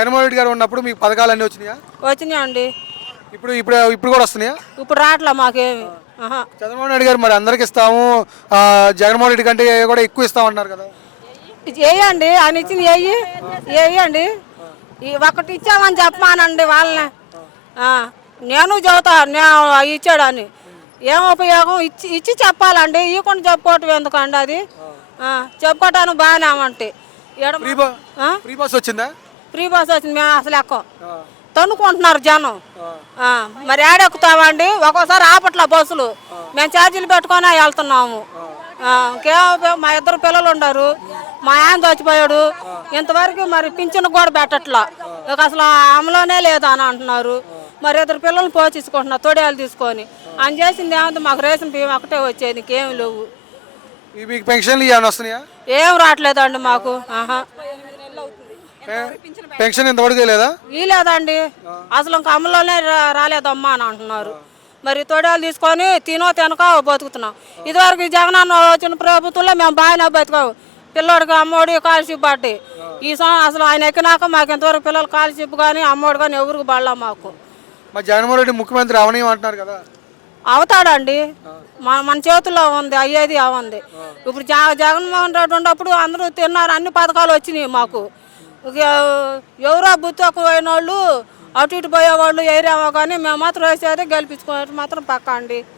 జగన్మోహన్ రెడ్డి గారు ఉన్నప్పుడు మీకు పథకాలన్నీ వచ్చినాయా? వచ్చినాయండి. ఇప్పుడు ఇప్పుడు ఇప్పుడు కూడా వస్తున్నాయా? ఇప్పుడు రావట్లే మాకేమి. ఆహా. చంద్రబాబు నాయుడు గారు మరి అందరికి ఇస్తాము, జగన్మోహన్ రెడ్డి కంటే కూడా ఎక్కువ ఇస్తామన్నారు కదా. వేయండి, ఆయన ఇచ్చింది వేయండి. ఒకటి ఇచ్చామని చెప్పమానండి వాళ్ళని. నేను చదువుతా నేను ఇచ్చాడని ఏం ఉపయోగం? ఇచ్చి చెప్పాలండి, ఇవ్వకుండా చెప్పుకోవటం ఎందుకండి? అది చెప్పుకోవటానికి బాగానే అంటే ఫ్రీ బస్ వచ్చిందా? ఫ్రీ బస్ వచ్చింది, మేము అసలు ఎక్కువ తన్నుకుంటున్నారు జనం. మరి ఏడెక్కుతామండి? ఒక్కోసారి ఆపట్ల బస్సులు, మేము ఛార్జీలు పెట్టుకొని వెళ్తున్నాము. మా ఇద్దరు పిల్లలు ఉన్నారు, మా ఆయన చచ్చిపోయాడు, ఇంతవరకు మరి పింఛను కూడా పెట్టట్లా, అసలు అమలునే లేదు అని అంటున్నారు. మరి ఇద్దరు పిల్లల్ని పోషించుకుంటున్నారు తొడియాలు తీసుకొని. అని చేసింది ఏమంటే మాకు రేషన్ బియ్యం ఒకటే వచ్చేది, ఇంకేం లేవు. మీకు పెన్షన్లు ఏమైనా వస్తున్నాయా? ఏం రావట్లేదండి మాకు. పెన్షన్ ఇంతవరకు లేదా? లేదండి, అసలు ఇంకా అమలులోనే రాలేదమ్మా అని అంటున్నారు. మరి తొడియాలు తీసుకొని తినక బతుకుతున్నాం. ఇదివరకు జగనన్న వచ్చిన ప్రభుత్వంలో మేము బాగానే బతుకాము, పిల్లోడికి అమ్మోడి కాల్షిప్ పట్టి. ఈ అసలు ఆయన ఎక్కినాక మాకు ఇంతవరకు పిల్లలు కాల్షిప్ కానీ అమ్మోడు కానీ ఎవరికి పడలా మాకు. జగన్మోహన్ రెడ్డి ముఖ్యమంత్రి అవనీయమంటున్నారు కదా. అవుతాడండి, మన చేతుల్లో ఉంది, అయ్యేది అవంది. ఇప్పుడు జగన్మోహన్ రెడ్డి ఉన్నప్పుడు అందరూ తిన్నారు, అన్ని పథకాలు వచ్చినాయి మాకు. ఎవరో బుద్ధకు పోయిన వాళ్ళు అటు ఇటు పోయేవాళ్ళు ఏరేమో కానీ మేము మాత్రం వేసేది గెలిపించుకునేది మాత్రం పక్కా అండి.